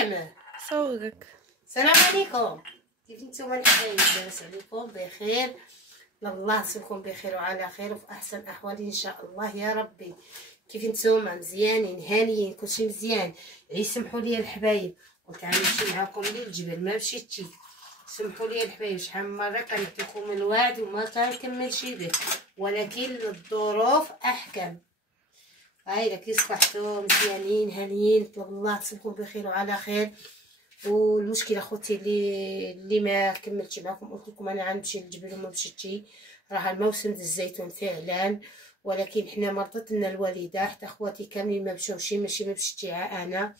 نعمة صورك. السلام عليكم، كيف نتوما الحبايب؟ لاباس عليكم؟ بخير؟ الله يسلمكم بخير وعلى خير وفي احسن احوال ان شاء الله يا ربي. كيف نتوما؟ مزيانين هانيين كلشي مزيان؟ يسمحوا لي الحبايب، قلت غنمشي معاكم للجبل ما مشيتش، سمحوا لي الحبايب. شحال من مره كنعطيكم الوعد وما كنكملش به، ولكن الظروف احكم. هاي كي صبحتوا مزيانين هانيين، طلب الله يسلمكم بخير وعلى خير. والمشكله اخوتي اللي ما كملتش معكم، قلت لكم انا غنمشي للجبل وما مشيتش، راه الموسم د الزيتون فعلا، ولكن حنا مرضت لنا الوالده حتى اخواتي كاملين ما مشاوش، ماشي ما مشيتش انا.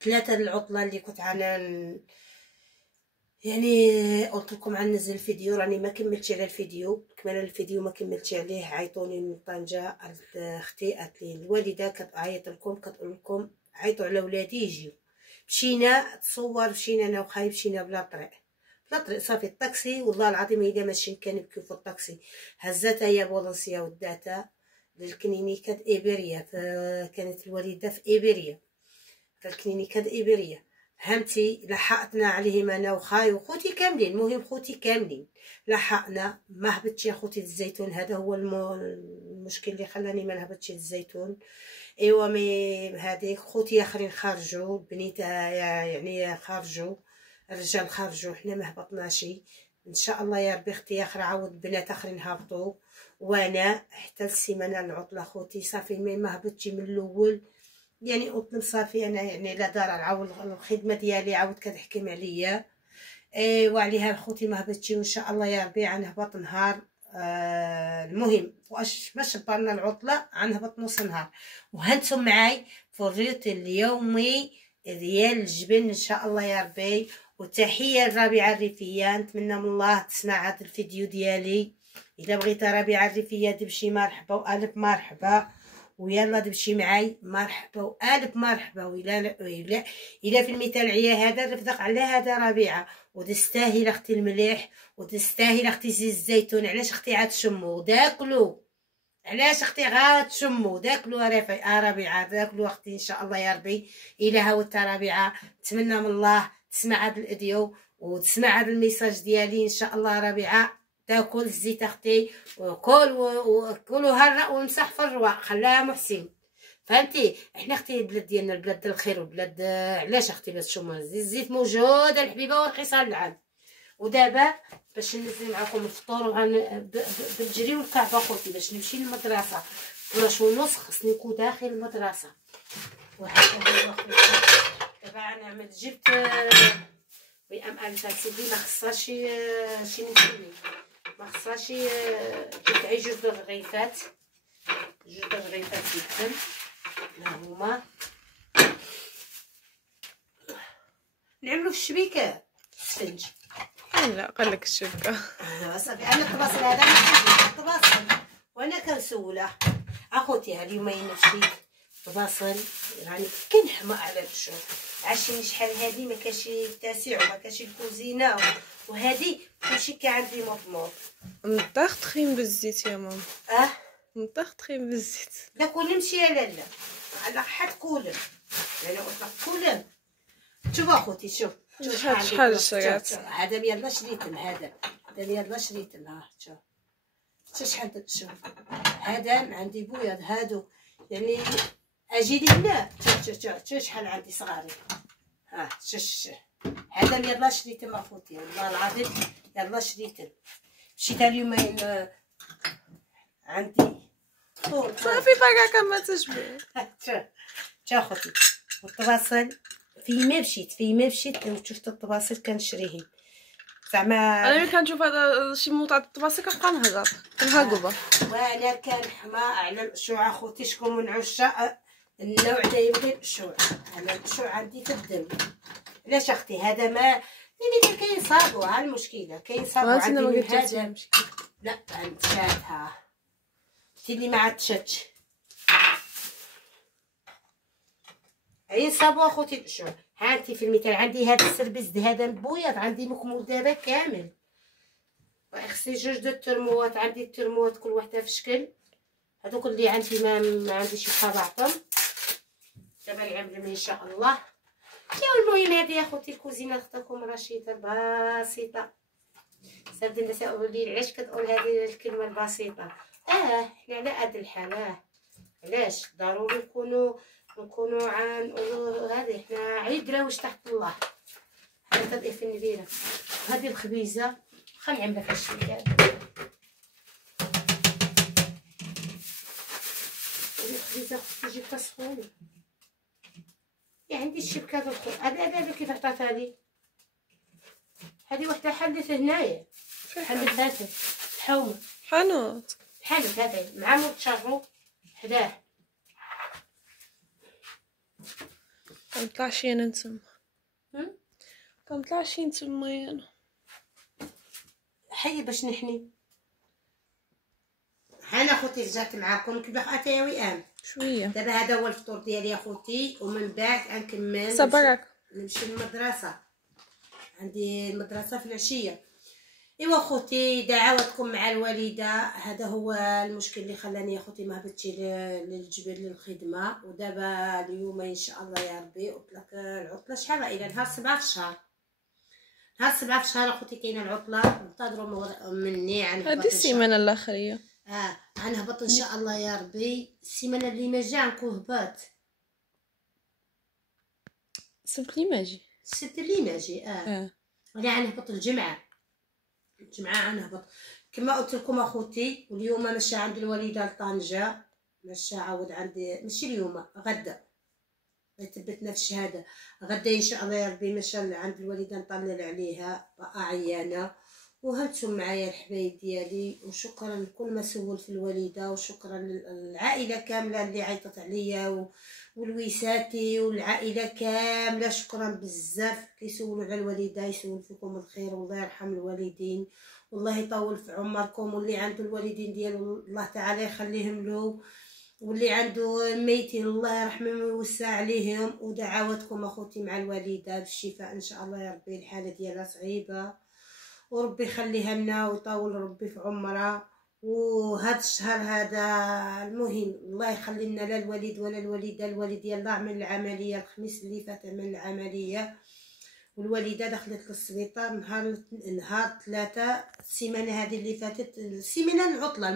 3 العطله اللي كنت يعني قلت لكم غننزل فيديو، راني ما كملتش على الفيديو، كمل الفيديو ما كملتش عليه. عيطوني من طنجه، اختي قالت لي الوالده كتعيط لكم، كتقول لكم عيطوا على ولادي يجيو. مشينا تصور، مشينا انا وخاي، مشينا بلا طريق صافي. الطاكسي والله العظيم الا ماشي كنبكيو في الطاكسي، هزاتها هي بولنسيا وداتها للكلينيكا د ايبيريا. كانت الوالده في ايبيريا، في الكلينيكا د ايبيريا، فهمتي؟ لحقتنا عليهم انا وخاي وخوتي كاملين، المهم خوتي كاملين لحقنا. ما هبطتش يا خوتي الزيتون، هذا هو المشكل اللي خلاني ما نهبطش الزيتون. ايوا مي هذيك خوتي اخرين خرجوا، البنيت يعني خرجوا، الرجال خرجوا، حنا ما هبطناش. ان شاء الله يا ربي اختي اخرى عاود بنات اخرين هبطوا، وانا حتى السيمانه العطله خوتي صافي ما هبطتش من الاول. يعني قلت صافي انا يعني لا ضرر، عاود الخدمه ديالي عاود كتحكم عليا. وعليها خوتي ما هبطتش، وان شاء الله يا ربي غنهبط نهار. المهم واش باش برنا العطله غنهبط نص نهار، وهانتم معاي في الريط اليومي ديال الجبل ان شاء الله يا ربي. وتحيه لربيعه الريفيه، نتمنى من الله تسمع هذا الفيديو ديالي. الا بغيتي ربيعه الريفيه دبشي مرحبا والف مرحبا، ويلا دبشي معاي مرحبا والف مرحبا. وإلا في المثال عيا هذا رفدق على هذا ربيعه، وتستاهل اختي المليح، وتستاهل اختي زيت الزيتون. علاش اختي غتشمو داكلو؟ علاش اختي غتشمو داكلو ربيعه داكلو اختي ان شاء الله يا ربي. الا هاوت ربيعه نتمنى من الله تسمع هذا الفيديو وتسمع هذا الميساج ديالي ان شاء الله. ربيعه تاكل الزيت اختي، وكل هرأ ومسح في الرواق، خلاها محسن. فهمتي؟ احنا اختي البلاد ديالنا البلاد الخير والبلاد. علاش اختي باش تشوموا الزيت موجود الحبيبه ورخيصه اللعب. ودابا باش ننزل معكم الفطور بالجري والكعبه خوتي باش نمشي للمدرسه 12:30، خصني نكون داخل المدرسه. وهذا هو خوتي. دابا غنعمل جبت بأم سيدي ما خصهاش شي نسمي، ما خصهاش جبت 2 رغيفات، 2 رغيفات جبتهم ها هما. نعملو في الشبيكه السفنج. لا قالك الشبكه صافي. انا الطباصل هذا ما الطباصل وانا كنسوله اخوتي. اليومين مشيت طباصل يعني كنحماق على الشغل. عرفتي شحال هذه ما كاينش التاسع وما كاينش الكوزينه، وهذه كلشي كيعندي مطموط. نطاخ تخين بالزيت يا ماما. نطاخ تخين بالزيت. لا كل نمشي يا لالا على حد كولم. انا قلت لك كولم. شوف اخوتي شوف شحال شريت هذا يلا شريتهم، هذا يلا شريتهم. شوف شحال شوف هذا عندي بويض هادو يعني اجي لي هنا. شوف شحال عندي صغاري. شوف هذا يلا شريتهم اخوتي والله العظيم يلا شريتهم. مشيت اليومين عندي طول صافي باقا كما تشبه. شوف اخوتي والطباصل فيما مشيت لو شفت الطباصل كنشريهم زعما. انا ملي كنشوف هذا شي موطع الطباصل كنبقى نهضر كنهاقبه. وانا كنحمى على القشوع اخوتي. شكون من عشاق النوع دايما ديال القشوع؟ انا القشوع عندي في الدم. علاش اختي هذا ما يعني كيصابوا؟ ها المشكله كيصابوا عندي من هذا. لا عند شاتها انتي اللي ما عطشتش. هي صابوا اخوتي القشوع. ها انتي في المثال عندي هذا السربز هذا مبويض عندي مكمول دابا كامل. خصني 2 د الترموات، عندي الترموات كل وحده في شكل. هذوك اللي عندي ما عنديش بحال بعضهم. دابا نعملهم ان شاء الله. المهم هذه يا خوتي الكوزينه اختكم رشيده بسيطه. صافي الناس يقولوا لي علاش كتقول هذه الكلمه البسيطه. حنا على قد الحال. علاش ضروري نكونوا نقولوا هذه حنا عيد دراوش تحت الله. هذا تضيف النبيره. هذه الخبيزه خلينا نعملها في الشبكات. الخبيزه خصها تجي سخونه. عندي الشبكات الخضر. هذا كيف عطات هذه وحده حلت هنايا. حلت هذا الحومه حانوت هذا مع متشرو حداه. كنطلعش انا نتما كنطلعش نتما انا حي باش نحني. انا خوتي رجعت معاكم كيف اتاي يا وئام شويه. دابا هذا هو الفطور ديالي يا خوتي، ومن بعد غنكمل صبرك نمشي للمدرسه. عندي المدرسه في العشيه. ايوا خوتي دعواتكم مع الوالده. هذا هو المشكل اللي خلاني يا خوتي ما هبطتش للجبل للخدمه. ودابا اليوم ان شاء الله يا ربي اطلق العطله. شحال الى نهار 7 في الشهر. نهار 7 في الشهر اخوتي كاينه العطله. انتظروا مني عن هذه السيمانه الاخريه. غنهبط ان شاء الله يا ربي. السيمانه اللي ما جا نكون هبط. السبت اللي ما جي. السبت اللي ما جي. ولا غنهبط الجمعه غنهبط كما قلت لكم اخوتي. واليوم مشى عند الوالده لطنجه. مشى عاود عندي ماشي اليوم غدا. ثبتنا في الشهاده. غدا ان شاء الله يا ربي مشى عند الوالده نطلل عليها بقى عيانه. وهانتم معايا الحبايب ديالي. وشكرا لكل ما سول في الوالده. وشكرا للعائله كامله اللي عيطت عليا والويساتي والعائله كامله. شكرا بزاف. كيسولوا على الوالده يسول فيكم الخير. والله يرحم الوالدين والله يطول في عمركم. واللي عنده الوالدين ديالو الله تعالى يخليهم له. واللي عنده ميتين الله يرحمهم ويوسع عليهم. ودعواتكم اخوتي مع الوالده بالشفاء ان شاء الله يا ربي. الحاله ديالها صعيبه وربي يخليها لنا ويطول ربي في عمرها. وهذا الشهر هذا المهم الله يخلي لنا لا الوالد ولا الوالده. الوالد يلا عمل العمليه الخميس اللي فات عمل العمليه. والوالده دخلت للسبيطار نهار 3 السيمانه هذه اللي فاتت. السيمانه العطله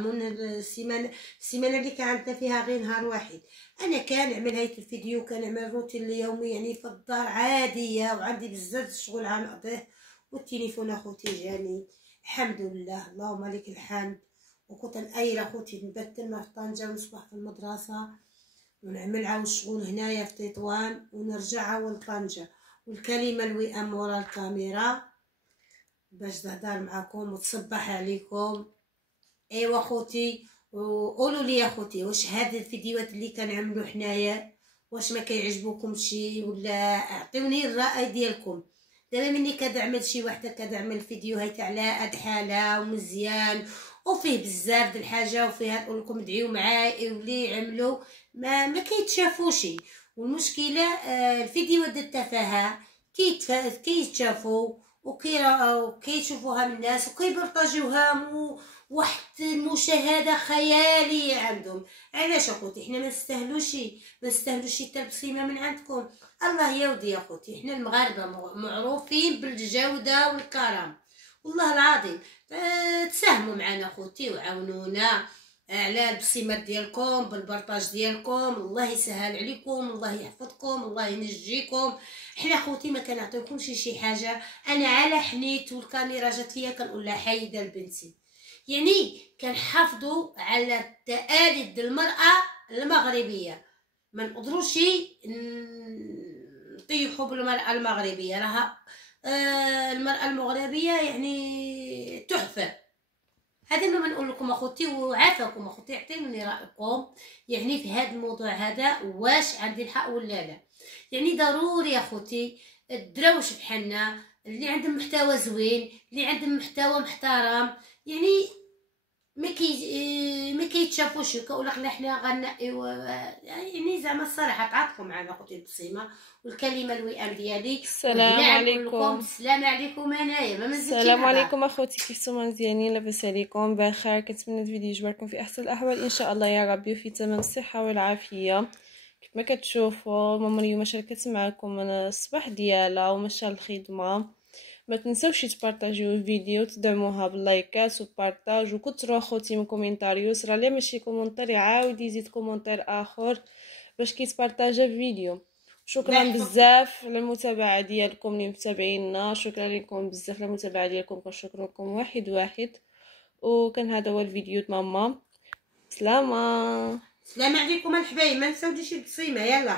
السيمانه اللي كان عندنا فيها غير نهار واحد. انا كان نعمل هاي الفيديو كان نعمل روتين اليومي يعني في الدار عاديه. وعندي بزاف الشغل غنقضيه. والتليفون اخوتي جاني الحمد لله اللهم لك الحمد. وكنت نأير اخوتي نبتل في طنجه ونصبح في المدرسه ونعمل عاود الشغل هنايا في تطوان ونرجع عاود لطنجه. والكلمه الوئام ورا الكاميرا باش تهضر معكم وتصبح عليكم. ايوا خوتي وقولوا لي يا خوتي واش هاد الفيديوهات اللي كنعملو حنايا واش ما كيعجبوكمش ولا اعطيوني الراي ديالكم. دابا مني كتعمل شي وحده كتعمل فيديو هاي على هاد حاله ومزيان وفيه بزاف د الحاجه وفيها نقول لكم ادعيو معايا واللي عملوا ما كيتشافوش. والمشكله الفيديوهات د التفاهه كيتشافوا وكيشوفوها من الناس وكيبرطاجيوها واحد المشاهده خياليه عندهم. علاش اخوتي حنا ما نستاهلوش حتى بصيمه من عندكم. الله يودي يا اخوتي حنا المغاربه معروفين بالجوده والكرم والله العظيم. تساهموا معنا اخوتي وعاونونا على البصيمات ديالكم بالبرطاج ديالكم. الله يسهل عليكم الله يحفظكم الله ينجيكم. حنا اخوتي ما كنعطيوكمش شي حاجه. انا على حنيت والكاميرا جات ليا كنقول لها حيده لبنتي. يعني كنحافظوا على التقاليد المراه المغربيه. ما نقدروش نطيحوا بالمراه المغربيه. راها المراه المغربيه يعني تحفه. هذا ما نقول لكم اخوتي. وعافاكم اخوتي اعطيوني رايكم يعني في هذا الموضوع هذا واش عندي الحق ولا لا. يعني ضروري اخوتي الدراوش بحالنا اللي عندهم محتوى زوين اللي عندهم محتوى محترم يعني ما كيتشافوش كيقول لك حنا غنقيو يعني زعما الصراحه تعاطفوا معنا اخوتي البصيمه. والكلمه الوئام ديالي السلام عليكم. السلام عليكم. انايا ما مزيتش. السلام عليكم اخوتي كيفتم مزيانين لاباس عليكم بخير. كنتمنى الفيديو يعجبكم في احسن الاحوال ان شاء الله يا ربي وفي تمام الصحه والعافيه. كيف ما كتشوفوا ماما اليوم شاركت معكم من الصباح ديالها ومشى الخدمه. ما تنسوش تبارطاجيو الفيديو، تدعموها باللايكات وبارطاج، وكثروا اخوتي من كومنتاريوس، راه لا ماشي كومونتير يعاود يزيد كومونتير اخر باش كيتبارطاجا الفيديو. شكرا بزاف على المتابعه ديالكم اللي متابعينا، شكرا لكم بزاف على المتابعه ديالكم، كنشكر لكم واحد واحد. وكان هذا هو الفيديو ماما. سلامه عليكم الحبايب، ما نساوش البصيمه. يلا